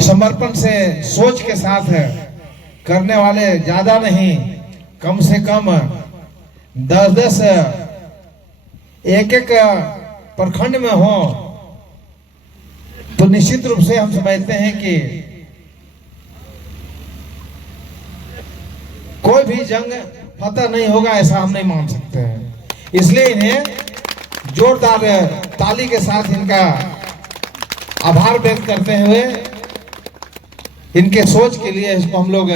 समर्पण से सोच के साथ करने वाले ज्यादा नहीं, कम से कम 10-10 एक प्रखंड में हो तो निश्चित रूप से हम समझते हैं कि कोई भी जंग फतह नहीं होगा, ऐसा हम नहीं मान सकते हैं। इसलिए इन्हें जोरदार ताली के साथ इनका आभार व्यक्त करते हुए इनके सोच के लिए इसको हम लोग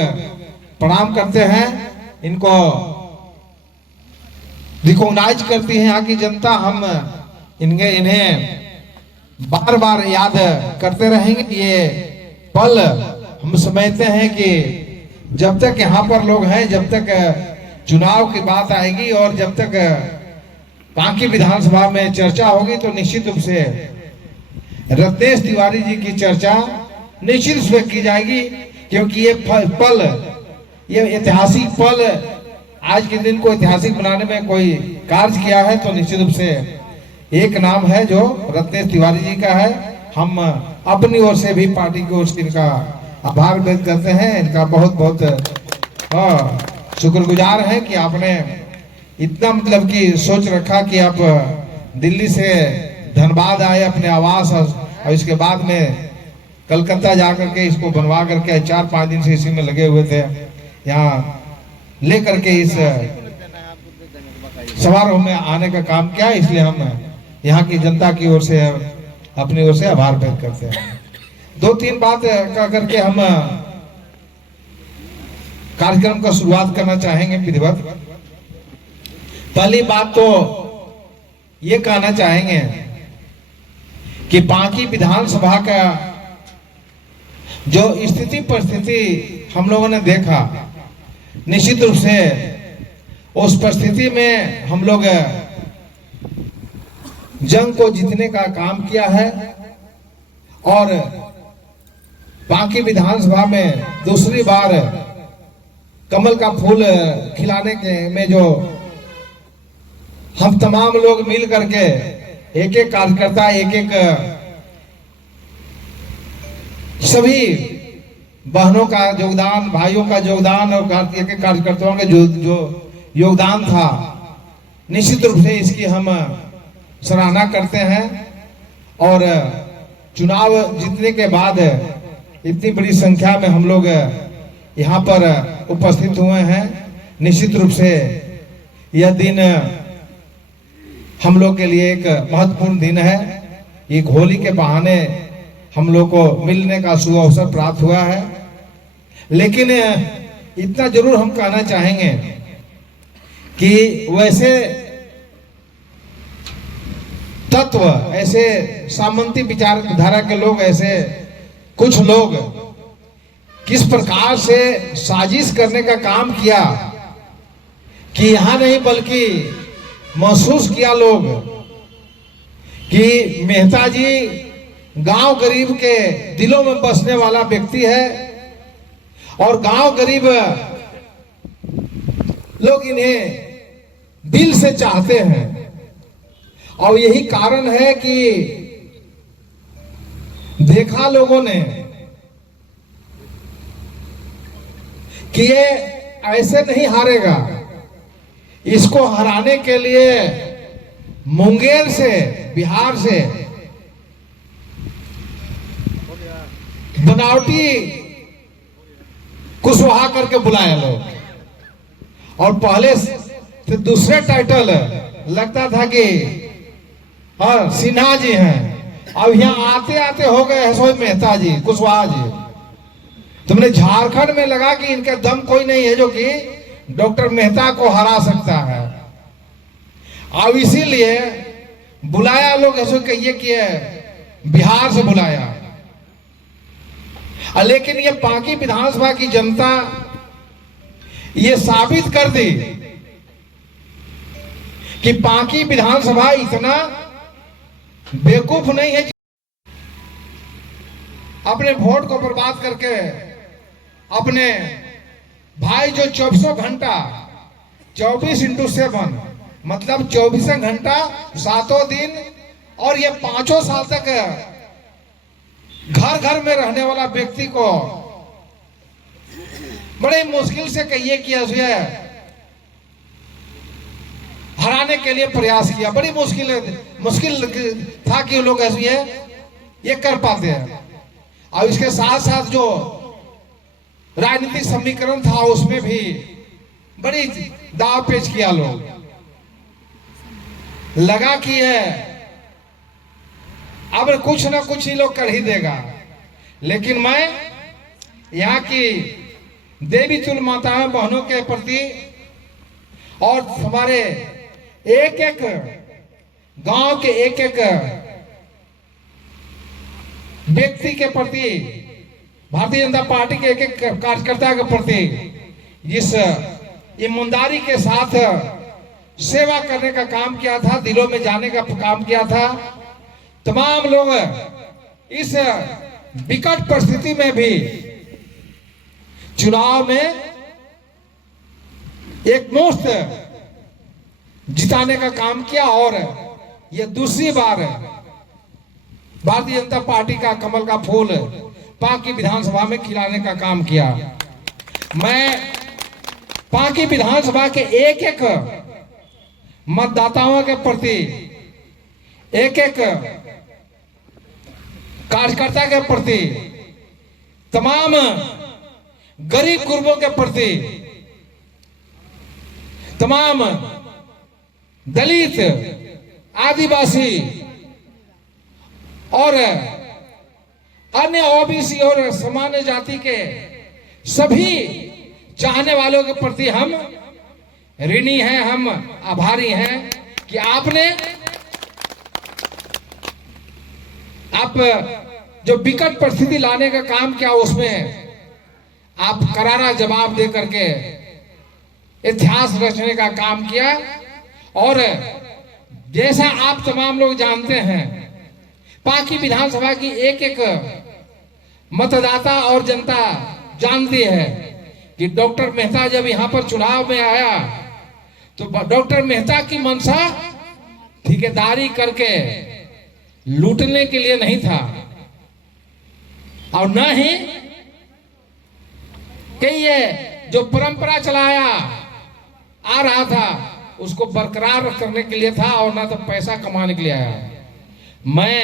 प्रणाम करते हैं। इनको रिकॉग्नाइज करती है यहाँ की जनता। हम इन्हें बार बार याद करते रहेंगे। ये पल हम समझते हैं कि जब तक यहाँ पर लोग हैं, जब तक चुनाव की बात आएगी और जब तक बाकी विधानसभा में चर्चा होगी तो निश्चित रूप से रत्नेश तिवारी जी की चर्चा निश्चित रूप से की जाएगी, क्योंकि ये पल, ये ऐतिहासिक पल, आज के दिन को ऐतिहासिक बनाने में कोई कार्य किया है तो निश्चित रूप से एक नाम है जो रत्नेश तिवारी जी का है। हम अपनी ओर से भी पार्टी की ओर से इनका आभार व्यक्त करते हैं। इनका बहुत बहुत शुक्रगुजार है कि आपने इतना मतलब कि सोच रखा कि आप दिल्ली से धनबाद आए अपने आवास, और इसके बाद में कलकत्ता जाकर के इसको बनवा करके 4-5 दिन से इसी में लगे हुए थे, यहाँ लेकर के इस समारोह में आने का काम किया। इसलिए हम यहाँ की जनता की ओर से अपनी ओर से आभार व्यक्त करते हैं। 2-3 बात कह करके हम कार्यक्रम का शुरुआत करना चाहेंगे विधिवत। पहली बात तो ये कहना चाहेंगे कि बाकी विधानसभा का जो स्थिति परिस्थिति हम लोगों ने देखा, निश्चित रूप से उस परिस्थिति में हम लोग जंग को जीतने का काम किया है और बाकी विधानसभा में दूसरी बार कमल का फूल खिलाने के में जो हम तमाम लोग मिल करके एक-एक कार्यकर्ता, एक-एक सभी बहनों का योगदान, भाइयों का योगदान और एक-एक कार्यकर्ताओं का जो योगदान था, निश्चित रूप से इसकी हम सराहना करते हैं। और चुनाव जीतने के बाद इतनी बड़ी संख्या में हम लोग यहाँ पर उपस्थित हुए हैं, निश्चित रूप से यह दिन हम लोग के लिए एक महत्वपूर्ण दिन है। एक होली के बहाने हम लोग को मिलने का शुभ अवसर प्राप्त हुआ है। लेकिन इतना जरूर हम कहना चाहेंगे कि वैसे तत्व, ऐसे सामंती विचारधारा के लोग, ऐसे कुछ लोग किस प्रकार से साजिश करने का काम किया कि यहाँ नहीं बल्कि महसूस किया लोग कि मेहता जी गांव गरीब के दिलों में बसने वाला व्यक्ति है और गांव गरीब लोग इन्हें दिल से चाहते हैं। और यही कारण है कि देखा लोगों ने कि ये ऐसे नहीं हारेगा, इसको हराने के लिए मुंगेर से, बिहार से बनावटी कुशवाहा करके बुलाया लोग। और पहले से दूसरे टाइटल लगता था कि हाँ सिन्हा जी हैं, अब यहाँ आते आते हो गए हैं मेहता जी, कुशवाहा जी। तुमने झारखंड में लगा कि इनका दम कोई नहीं है जो कि डॉक्टर मेहता को हरा सकता है। अब इसीलिए बुलाया लोग, ऐसे कहिए कि बिहार से बुलाया। लेकिन ये बाकी विधानसभा की जनता ये साबित कर दी कि बाकी विधानसभा इतना बेवकूफ नहीं है अपने वोट को बर्बाद करके अपने भाई जो 24 घंटा 24x7 मतलब 24 घंटा 7 दिन और ये 5 साल तक घर घर में रहने वाला व्यक्ति को बड़े मुश्किल से कहिए कि हराने के लिए प्रयास किया। बड़ी मुश्किल था कि लोग ऐसे ये कर पाते हैं। और इसके साथ साथ जो राजनीतिक समीकरण था उसमें भी बड़ी दाव पेच किया। लोग लगा कि है अब कुछ ना कुछ ही लोग कर ही देगा। लेकिन मैं यहाँ की देवी तुल माताओं बहनों के प्रति और हमारे एक एक गांव के एक एक व्यक्ति के प्रति, भारतीय जनता पार्टी के एक एक कार्यकर्ता के प्रति जिस ईमानदारी के साथ सेवा करने का काम किया था, दिलों में जाने का काम किया था, तमाम लोग इस विकट परिस्थिति में भी चुनाव में एक मुश्त जिताने का काम किया। और यह दूसरी बार भारतीय जनता पार्टी का कमल का फूल पांकी विधानसभा में खिलाने का काम किया। मैं पांकी विधानसभा के एक एक मतदाताओं के प्रति, एक एक कार्यकर्ता के प्रति, तमाम गरीब गुरबों के प्रति, तमाम दलित, आदिवासी और अन्य ओबीसी और सामान्य जाति के सभी चाहने वालों के प्रति हम ऋणी हैं, हम आभारी हैं कि आप जो विकट परिस्थिति लाने का काम किया उसमें आप करारा जवाब दे करके इतिहास रचने का काम किया। और जैसा आप तमाम लोग जानते हैं, पांकी विधानसभा की एक एक मतदाता और जनता जानती है कि डॉक्टर मेहता जब यहां पर चुनाव में आया तो डॉक्टर मेहता की मंशा ठेकेदारी करके लूटने के लिए नहीं था, और न ही कि ये जो परंपरा चलाया आ रहा था उसको बरकरार करने के लिए था, और ना तो पैसा कमाने के लिए आया। मैं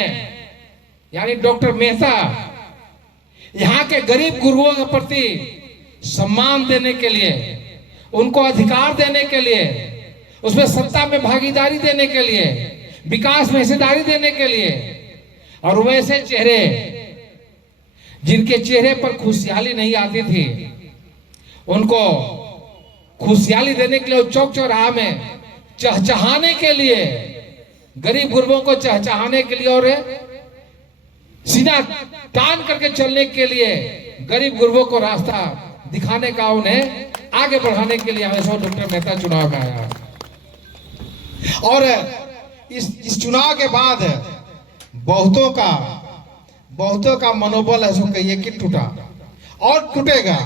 यानी डॉक्टर मेहता यहाँ के गरीब गुरुओं के प्रति सम्मान देने के लिए, उनको अधिकार देने के लिए, उसमें सत्ता में भागीदारी देने के लिए, विकास में हिस्सेदारी देने के लिए, और वैसे चेहरे जिनके चेहरे पर खुशहाली नहीं आती थी उनको खुशहाली देने के लिए, चौक चौराहा में चहचहाने के लिए, गरीब गुरबों को चहचहाने के लिए और सीना तान करके चलने के लिए, गरीब गुरबों को रास्ता दिखाने का, उन्हें आगे बढ़ाने के लिए हमेशा डॉक्टर मेहता चुनाव में आया। और इस चुनाव के बाद बहुतों का मनोबल ऐसा कहिए कि टूटा और टूटेगा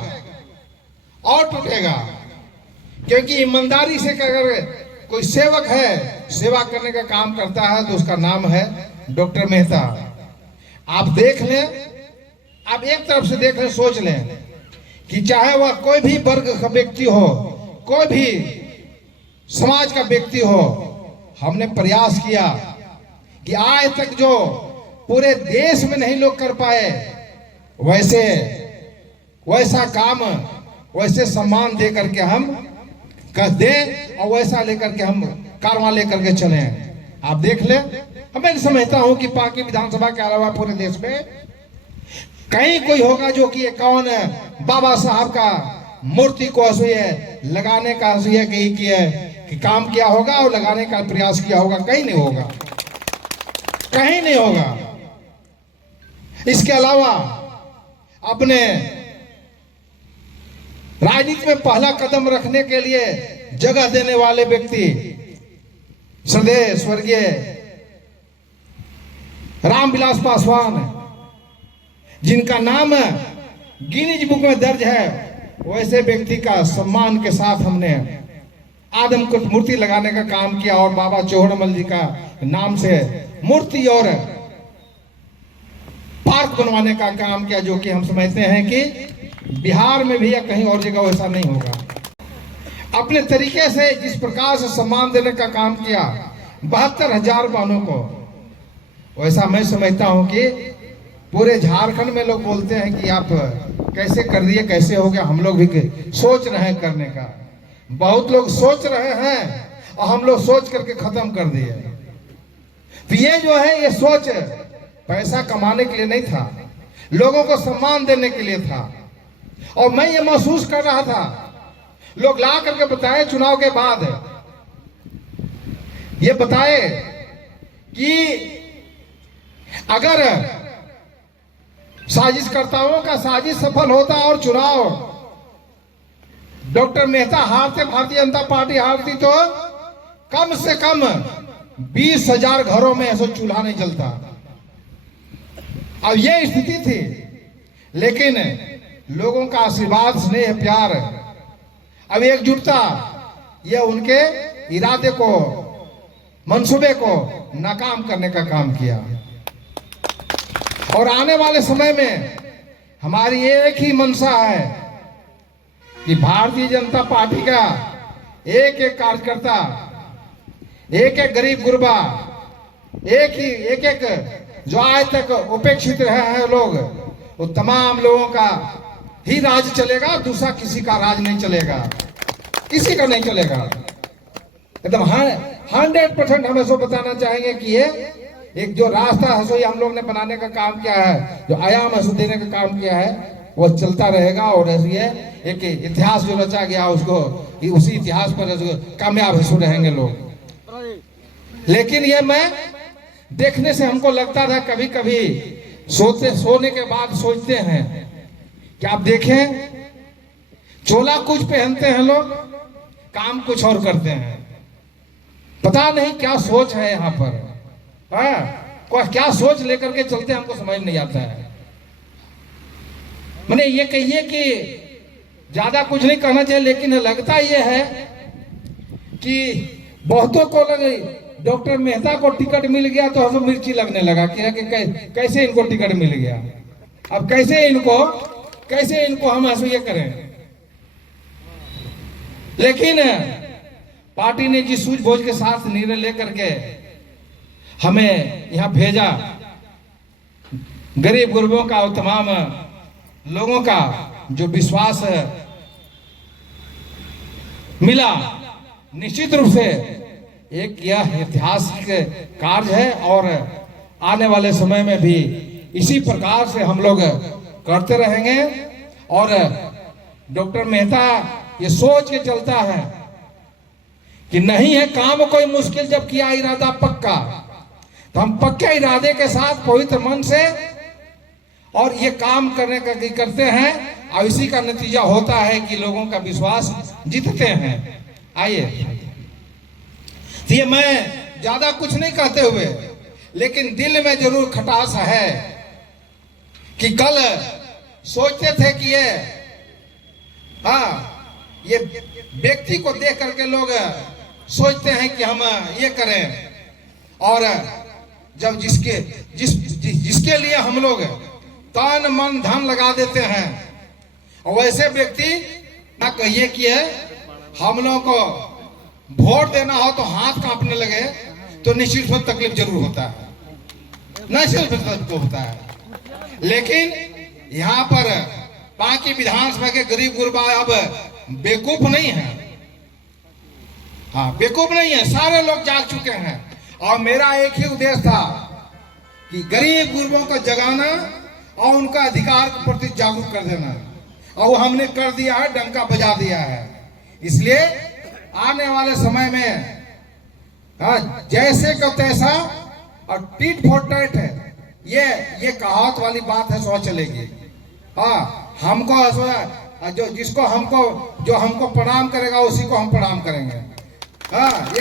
और टूटेगा, क्योंकि ईमानदारी से अगर कोई सेवक है, सेवा करने का काम करता है तो उसका नाम है डॉक्टर मेहता। आप देख लें, आप एक तरफ से देख लें, सोच लें कि चाहे वह कोई भी वर्ग का व्यक्ति हो, कोई भी समाज का व्यक्ति हो, हमने प्रयास किया कि आज तक जो पूरे देश में नहीं लोग कर पाए वैसा काम, वैसे सम्मान दे करके हम कर दे, और वैसा लेकर के हम कारवां लेकर के चले। आप देख ले, मैं समझता हूं कि पांकी विधानसभा के अलावा पूरे देश में कहीं कोई होगा जो कि कौन बाबा साहब का मूर्ति को लगाने का कि काम किया होगा और लगाने का प्रयास किया होगा। कहीं नहीं होगा, कहीं नहीं होगा। इसके अलावा अपने राजनीति में पहला कदम रखने के लिए जगह देने वाले व्यक्ति श्रद्धेय स्वर्गीय रामविलास पासवान, जिनका नाम गिनीज बुक में दर्ज है, वैसे व्यक्ति का सम्मान के साथ हमने आदम को मूर्ति लगाने का काम किया और बाबा चौहड़मल जी का नाम से मूर्ति और पार्क बनवाने का काम किया, जो कि हम समझते हैं कि बिहार में भी या कहीं और जगह वैसा नहीं होगा। अपने तरीके से जिस प्रकार से सम्मान देने का काम किया 72,000 वाहनों को, वैसा मैं समझता हूं कि पूरे झारखंड में लोग बोलते हैं कि आप कैसे कर दिए, कैसे हो गया। हम लोग भी सोच रहे हैं करने का, बहुत लोग सोच रहे हैं और हम लोग सोच करके खत्म कर दिए। तो ये जो है, ये सोच पैसा कमाने के लिए नहीं था, लोगों को सम्मान देने के लिए था। और मैं ये महसूस कर रहा था, लोग ला करके बताए चुनाव के बाद, ये बताए कि अगर साजिशकर्ताओं का साजिश सफल होता और चुनाव डॉक्टर मेहता हारते, भारतीय जनता पार्टी हारती, तो कम से कम 20,000 घरों में ऐसा चूल्हा नहीं जलता। अब यह स्थिति थी, लेकिन लोगों का आशीर्वाद, स्नेह, प्यार, अब एकजुटता, यह उनके इरादे को, मंसूबे को नाकाम करने का काम किया। और आने वाले समय में हमारी एक ही मंशा है कि भारतीय जनता पार्टी का एक एक कार्यकर्ता, एक एक गरीब गुरबा, एक एक जो आज तक उपेक्षित रहे हैं लोग, वो तमाम लोगों का ही राज चलेगा, दूसरा किसी का राज नहीं चलेगा, किसी का नहीं चलेगा। एकदम 100% हम ऐसा बताना चाहेंगे कि ये एक जो रास्ता है, सो ये हम लोग ने बनाने का काम किया है, जो आयाम है सो देने का काम किया है, वो चलता रहेगा। और ऐसी है एक इतिहास जो रचा गया, उसको उसी इतिहास पर कामयाब हो रहेंगे लोग। लेकिन ये मैं देखने से हमको लगता था, कभी कभी सोने के बाद सोचते हैं कि आप देखें, चोला कुछ पहनते हैं लोग, काम कुछ और करते हैं। पता नहीं क्या सोच है यहाँ पर, क्या सोच लेकर के चलते हमको समझ नहीं आता है। मैंने ये कहिए कि ज्यादा कुछ नहीं कहना चाहिए, लेकिन लगता ये है कि बहुतों को लगे डॉक्टर मेहता को टिकट मिल गया तो हमें मिर्ची लगने लगा कि कैसे इनको टिकट मिल गया, अब कैसे इनको हम ऐसे ये करें। लेकिन पार्टी ने जिस सूझबूझ के साथ निर्णय लेकर के हमें यहाँ भेजा, गरीब गुरबों का और तमाम लोगों का जो विश्वास मिला, निश्चित रूप से एक यह ऐतिहासिक कार्य है। और आने वाले समय में भी इसी प्रकार से हम लोग करते रहेंगे। और डॉक्टर मेहता ये सोच के चलता है कि नहीं है काम कोई मुश्किल, जब किया इरादा पक्का, तो हम पक्के इरादे के साथ पवित्र मन से और ये काम करते हैं, और इसी का नतीजा होता है कि लोगों का विश्वास जीतते हैं। आइए, तो ये मैं ज्यादा कुछ नहीं कहते हुए, लेकिन दिल में जरूर खटास है कि कल सोचते थे कि ये व्यक्ति को देख करके लोग सोचते हैं कि हम ये करें, और जब जिसके लिए हम लोग तन मन धन लगा देते हैं, और वैसे व्यक्ति ना कहिए कि हम लोगों को वोट देना हो तो हाथ कांपने लगे, तो निश्चित में तकलीफ जरूर होता है, निश्चित तकलीफ होता है। लेकिन यहाँ पर बाकी विधानसभा के गरीब गुरबा अब बेवकूफ नहीं है, बेवकूफ नहीं है, सारे लोग जाग चुके हैं। और मेरा एक ही उद्देश्य था कि गरीब गुरबों को जगाना और उनका अधिकार के प्रति जागरूक कर देना, और वो हमने कर दिया है, डंका बजा दिया है। इसलिए आने वाले समय में जैसे का तैसा और टीट फॉर टैट है, ये कहावत वाली बात है, सो चलेगी। हमको जो हमको प्रणाम करेगा उसी को हम प्रणाम करेंगे।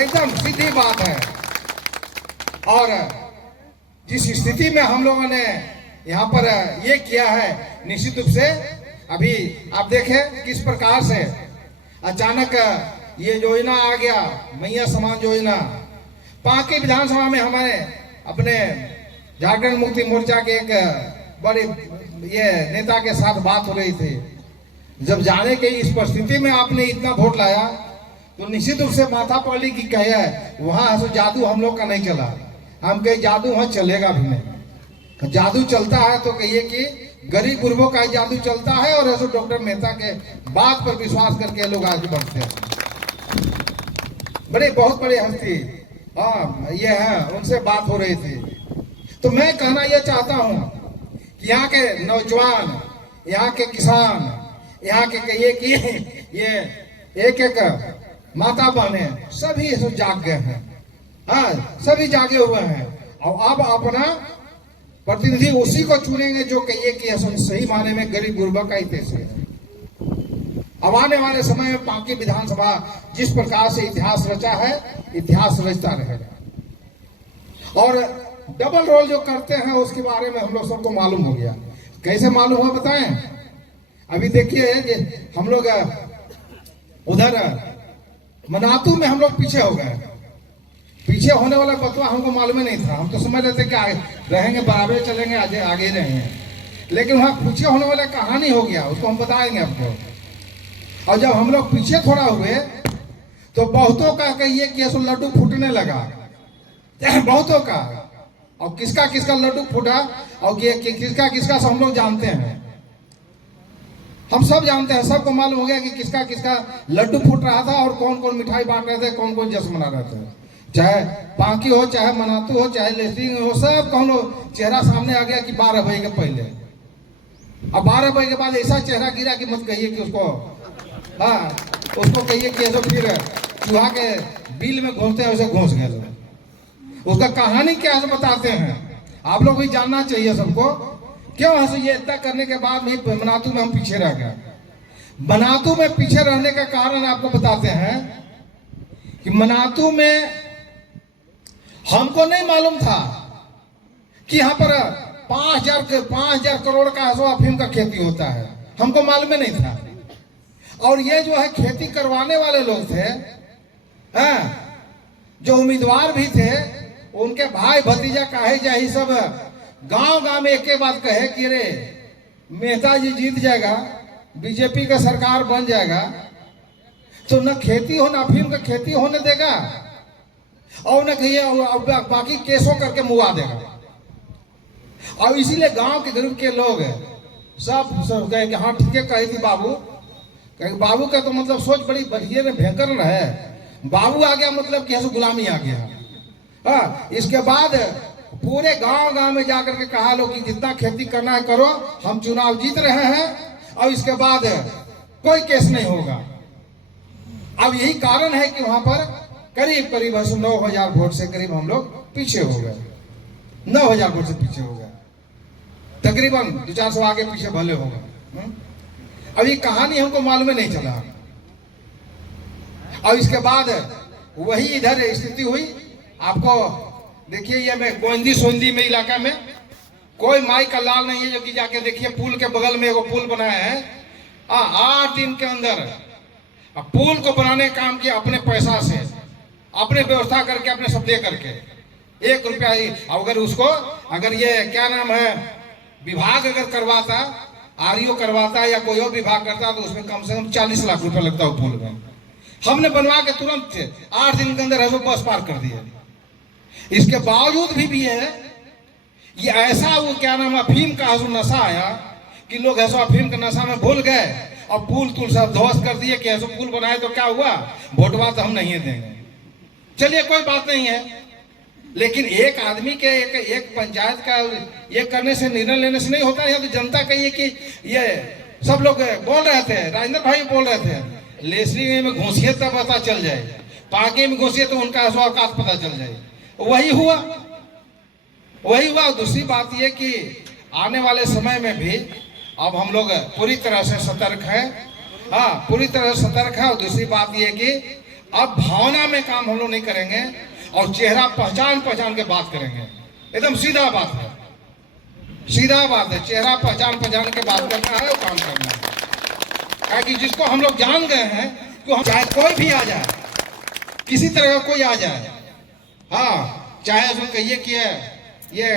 एकदम सीधी बात है। और जिस स्थिति में हम लोगों ने यहाँ पर ये किया है, निश्चित रूप से अभी आप देखें किस प्रकार से अचानक ये योजना आ गया, मैया समान योजना। पांकी विधानसभा में हमारे अपने झारखंड मुक्ति मोर्चा के एक बड़े ये नेता के साथ बात हो रही थी, जब जाने के इस परिस्थिति में आपने इतना वोट लाया तो निश्चित रूप से माथा पड़ी की कहे वहां तो जादू हम लोग का नहीं चला। हम कहे जादू वहां चलेगा भी नहीं। जादू चलता है तो कहिए कि गरीब गुरबों का जादू चलता है, और ऐसे डॉक्टर मेहता के बात पर विश्वास करके लोग आगे बढ़ते हैं। बड़े बहुत बड़े हस्ती हाँ ये है, उनसे बात हो रही थी। तो मैं कहना यह चाहता हूं कि यहाँ के नौजवान, यहाँ के किसान, यहाँ के कहिए कि ये एक एक माता बहने सभी जाग गए हैं। हाँ सभी जागे हुए हैं, और अब अपना प्रतिनिधि उसी को चुनेंगे जो कहिए कि सही माने में गरीब गुरबा का हित से। अब आने वाले समय में पांकी विधानसभा जिस प्रकार से इतिहास रचा है, इतिहास रचता रहेगा। और डबल रोल जो करते हैं उसके बारे में हम लोग सबको मालूम हो गया। कैसे मालूम हुआ बताएं? अभी देखिए हम लोग उधर मनातू में हम लोग पीछे हो गए। पीछे होने वाला बतवा हमको मालूम ही नहीं था। हम तो समझ रहे थे कि रहेंगे बराबर चलेंगे, आगे आगे रहेंगे, लेकिन वहां पीछे होने वाला कहानी हो गया, उसको हम बताएंगे आपको। और जब हम लोग पीछे थोड़ा हुए तो बहुतों का कहिए कि ऐसा लड्डू फूटने लगा, बहुतों का। और किसका किसका लड्डू फूटा और किसका किसका हम लोग जानते हैं, हम सब जानते हैं, सबको मालूम हो गया कि किसका किसका लड्डू फूट रहा था और कौन कौन मिठाई बांट रहे थे, कौन कौन जश्न मना रहे थे। चाहे पांकी हो, चाहे मनातू हो, चाहे लेसलिंग हो, सब कौन चेहरा सामने आ गया कि 12 बजे के पहले। अब 12 बजे के बाद ऐसा चेहरा गिरा कि मत कहिए कि उसको हाँ उसको कहिए कि ऐसा फिर चूहा के बिल में घुसते हैं, उसे घुस गए। उसका कहानी क्या है बताते हैं, आप लोग भी जानना चाहिए सबको। क्यों है ये इतना करने के बाद भी मनातू में हम पीछे रह गए। मनातू में पीछे रहने का कारण आपको बताते हैं कि मनातू में हमको नहीं मालूम था कि यहाँ पर 5,000 करोड़ का अफीम का खेती होता है, हमको मालूम नहीं था। और ये जो है खेती करवाने वाले लोग थे, जो उम्मीदवार भी थे, उनके भाई भतीजा काहे जाही सब गांव गांव में एक ही बात कहे कि रे मेहता जी जीत जाएगा, बीजेपी का सरकार बन जाएगा तो न खेती हो, न अफीम का खेती होने देगा, और न कहिए बाकी केसों करके मुआ देगा। और इसीलिए गांव के गरीब के लोग सब कहे कि हाँ ठीक है कही थी बाबू। बाबू का तो मतलब सोच बड़ी बढ़िया में भयंकर है। बाबू आ गया मतलब कि गुलामी आ गया। हाँ इसके बाद पूरे गांव गांव में जाकर के कहा लो कि जितना खेती करना है करो, हम चुनाव जीत रहे हैं, और इसके बाद कोई केस नहीं होगा। अब यही कारण है कि वहां पर करीब करीब 9,000 वोट से करीब हम लोग पीछे हो गए। 9,000 वोट से पीछे हो गए, तकरीबन 200-400 आगे पीछे भले हो गए। अब ये कहानी हमको मालूम नहीं चला। और इसके बाद वही इधर स्थिति हुई। आपको देखिए ये मैं गोंदी सोंदी में इलाका में कोई माई का लाल नहीं है जो कि जाके देखिए पुल के बगल में एक पुल बनाया है। 8 दिन के अंदर पुल को बनाने का काम किया अपने पैसा से, अपने व्यवस्था करके, अपने सब दे करके। 1 रुपया ही अगर उसको अगर ये क्या नाम है विभाग अगर करवाता, आरईओ करवाता या कोई और विभाग करता तो उसमें कम से कम 40 लाख रुपया लगता है पुल में। हमने बनवा के तुरंत 8 दिन के अंदर बस पार कर दिया। इसके बावजूद भी है ये ऐसा वो क्या नाम अफीम का नशा आया कि लोग ऐसा अफीम के नशा में भूल गए और पुल तुल सब ध्वस्त कर दिए कि ऐसा पुल बनाए तो क्या हुआ, वोटवा तो हम नहीं देंगे। चलिए कोई बात नहीं है, लेकिन एक आदमी के एक पंचायत का ये करने से, निर्णय लेने से नहीं होता है। तो जनता कहिए कि ये सब लोग बोल रहे थे, राजेंद्र भाई बोल रहे थे लेसली में घुसिए तब पता चल जाए, पाके में घुसिए तो उनका औकात पता चल जाए। वही हुआ। दूसरी बात यह कि आने वाले समय में भी अब हम लोग पूरी तरह से सतर्क हैं। हाँ पूरी तरह से सतर्क है। और दूसरी बात यह कि अब भावना में काम हम लोग नहीं करेंगे और चेहरा पहचान के बात करेंगे। एकदम सीधा बात है, सीधा बात है। चेहरा पहचान के बात करना है और काम करना है। कि जिसको हम लोग जान गए हैं कि हम चाहे कोई भी आ जाए, किसी तरह का कोई आ जाए, हाँ चाहे उसको कहिए कि ये